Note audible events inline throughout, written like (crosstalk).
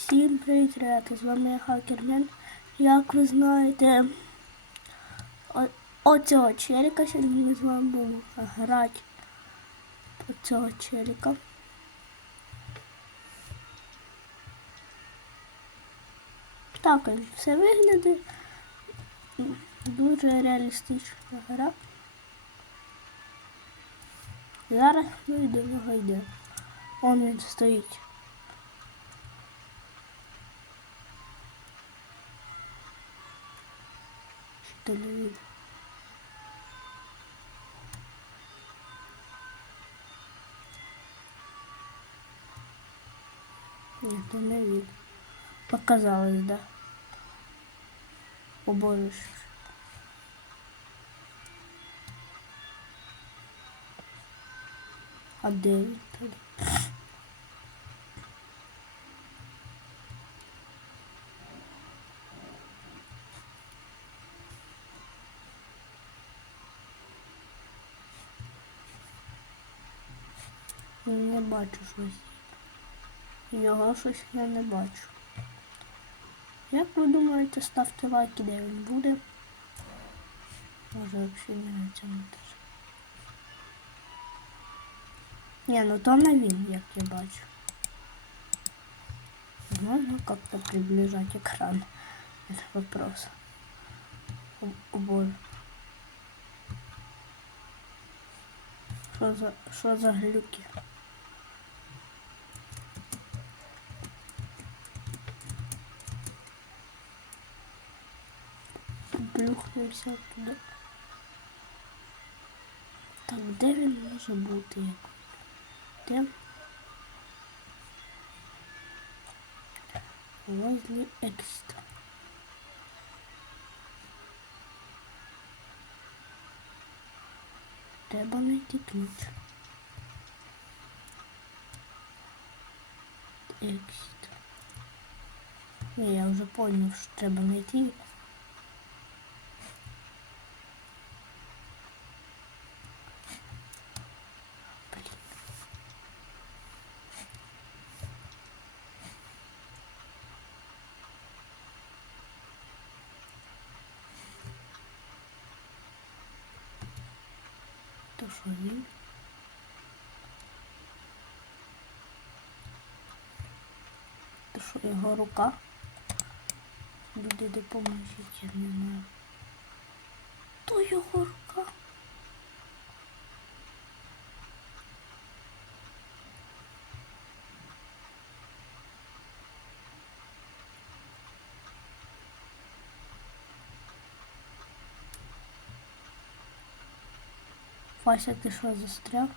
Всім привіт, ребята, з вами я Хакермен. Як ви знаєте, оцього челіка сьогодні ми з вами будемо грати оцього челіка. Так все виглядає. Дуже реалістична гра. Зараз ми до нього йдемо. Он він стоїть. Видно? Нет, то не видно. Показалось, да? О боже. А де він тоді? Не бачу щось. Його щось я не бачу. Як ви думаєте, ставте лайки, де він буде? Може взагалі не на цьому теж. Ні, ну то не він, як я бачу. Можно как-то приближать экран? Это вопрос. Боже. Що за, що за глюки? Плюхнемося туди. Так, де він може бути? Як? Возле экстра. Треба знайти ключ. Exit. Не, я вже понял, що треба знайти. Що? То що його рука? Люди допоможіть, я. То його рука. Вася, ти що застряв?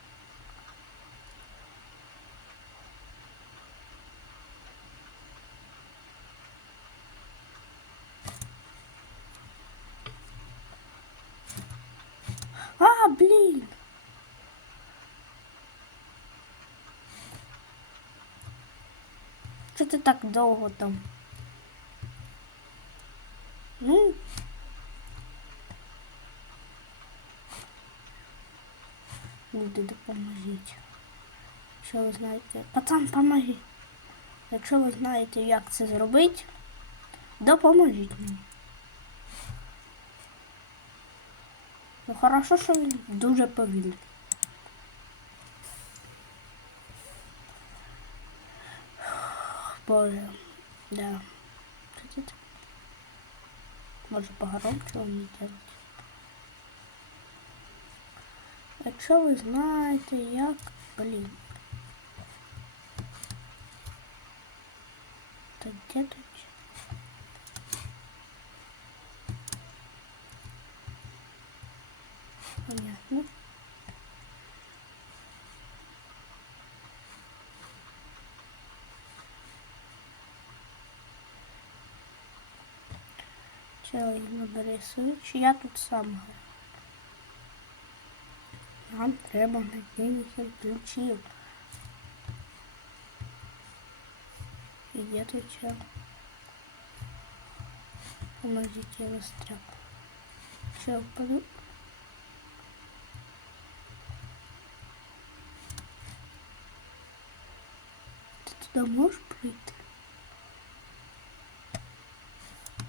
А, блін! Що ти так довго там? Ну. Люди, допоможіть. Якщо ви знаєте. Пацан, поможи. Якщо ви знаєте, як це зробити, допоможіть мені. Ну хорошо, що він дуже повільний. Боже, да. Може погромче вам не делать. Якщо ви знаєте, як... Блін. Та де тут? Понятно. Набере switch, я тут сам граю. Нам треба знайти ключів. І де тут чел? Поможите, я застрял. Чел, пойду. Ты туда можешь прийти?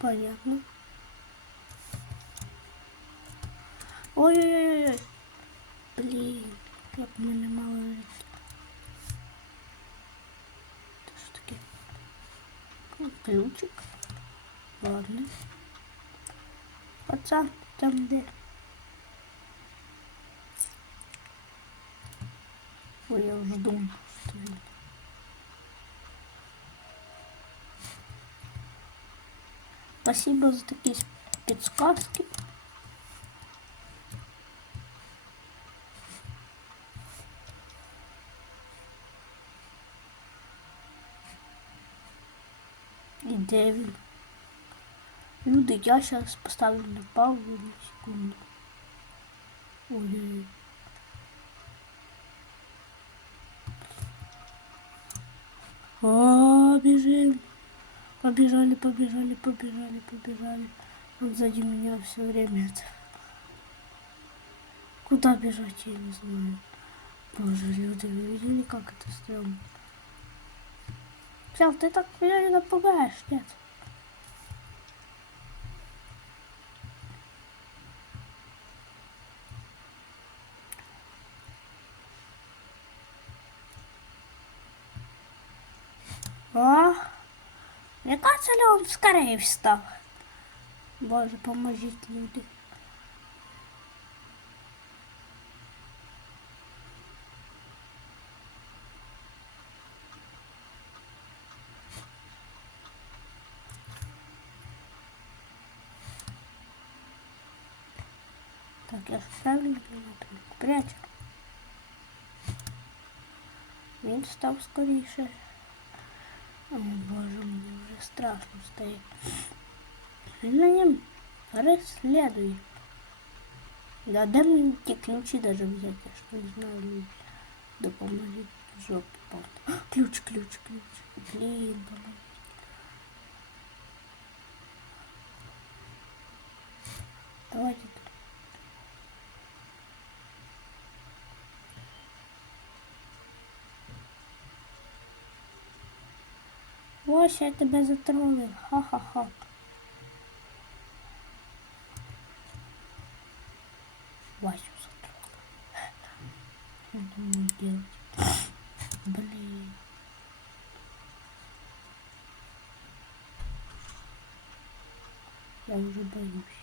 Понятно. Ой-ой-ой-ой. В мене мало життя. Це що таке? Ну, Ключик. Ладно. Пацан, там де? Ой, я вже думав, що він. Спасибо за такие подсказки. І де він? Люди, я зараз поставлю на паузу на секунду. А, бежим. Побежали, побежали, побежали, побежали. Он сзади меня все время. Куда бежать, я не знаю. Боже, люди, вы видели, как это стрёмно? Чел, ты так меня не напугаешь, нет? А? Мне кажется ли он скорее встал? Боже, поможите, люди. Так, я ставлю на прячу. Він став скоріше. О, боже, мені вже страшно стає. Він на нем преследує. Да, де мені ті ключі даже взяти, я ж не знаю, люди. Допоможіть в жопу попасти. Ключ, ключ, ключ. Блін, помогіть. Давайте Ось я тебе затролив. Ха-ха-ха. Васю затроллил. Что думаю делать? Блин. Я уже боюсь.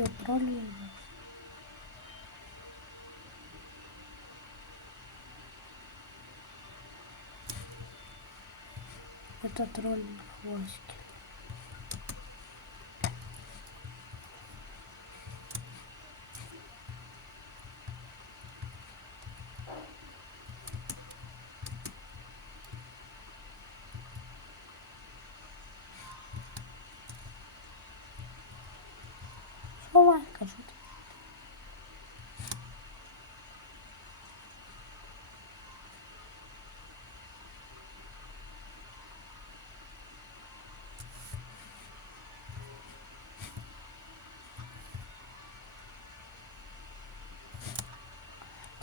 Отправил его. Это тролль на ти?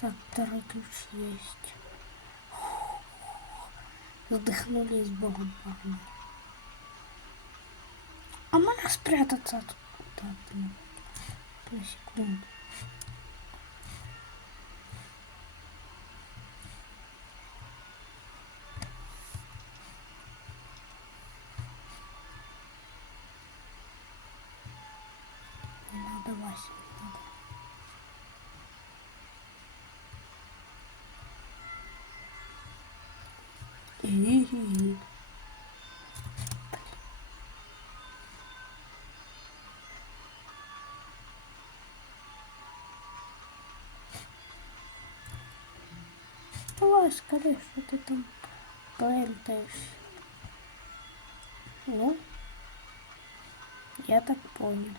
Так, второй ключ есть. Вдохнули с Богом погнали. А можно спрятаться от... На секунду. Не надо, Вася. И-и-и. Давай скорее, что ты там плентаешь. Ну, я так понял.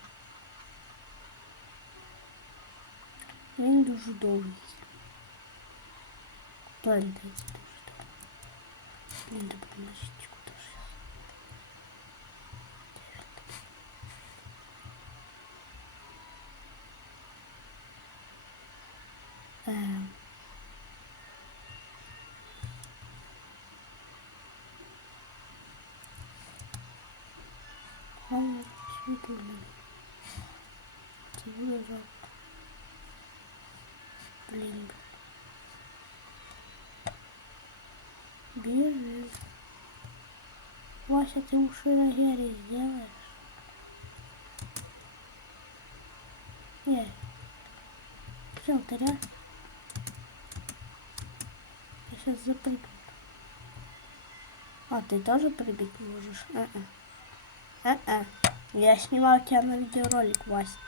Він дуже довгий. Плентається дуже довго. Блін, допоможіть, Світло. Це буде жалко. Блін. Вася, ты уши на гере сделаешь? Не. Все, ты Я сейчас запрыгну. А, ты тоже прыгать можешь? А-а. А-а. Я снимал тебя на видеоролик, Вася.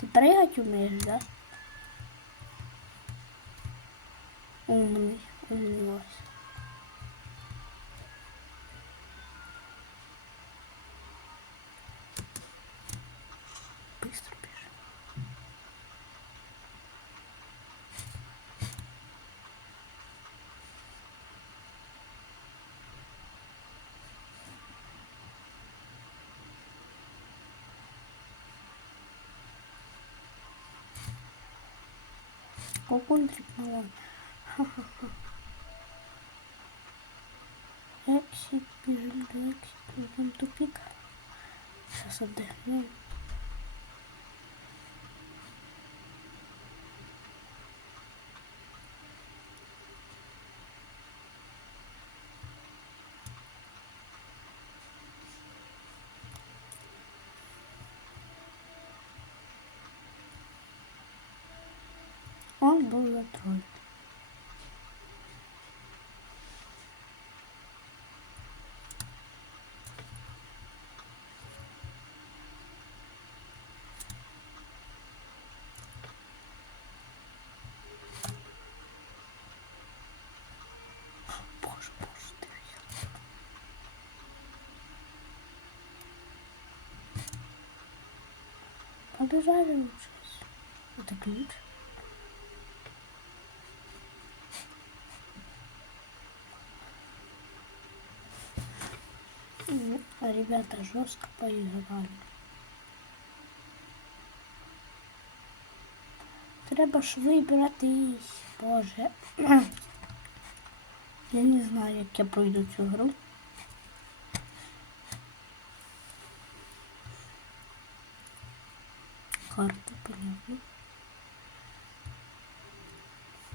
Ты прыгать умеешь, да? Умный, умный Вася. Трепнула? Ха-ха-ха. Эксит, бежим до эксит, идем тупик. Сейчас отдохнем. Боже, ты видел? Побежали лучше. Это ключ. Ребята жестко поиграли. Треба ж вибратись, боже. (clears throat) Я не знаю, як я пройду цю гру. Карта, понятно.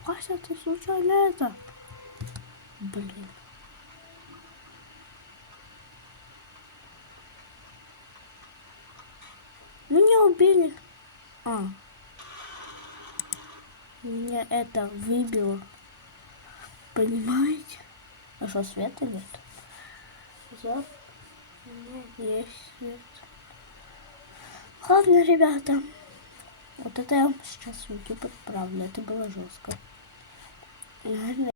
Вася, ты случайно это? Блин. Убили. А. Меня это выбило. Понимаете? А что, света нет? За... Есть свет. Ладно, ребята. Вот это я вам сейчас YouTube отправлю. Это было жестко. Реально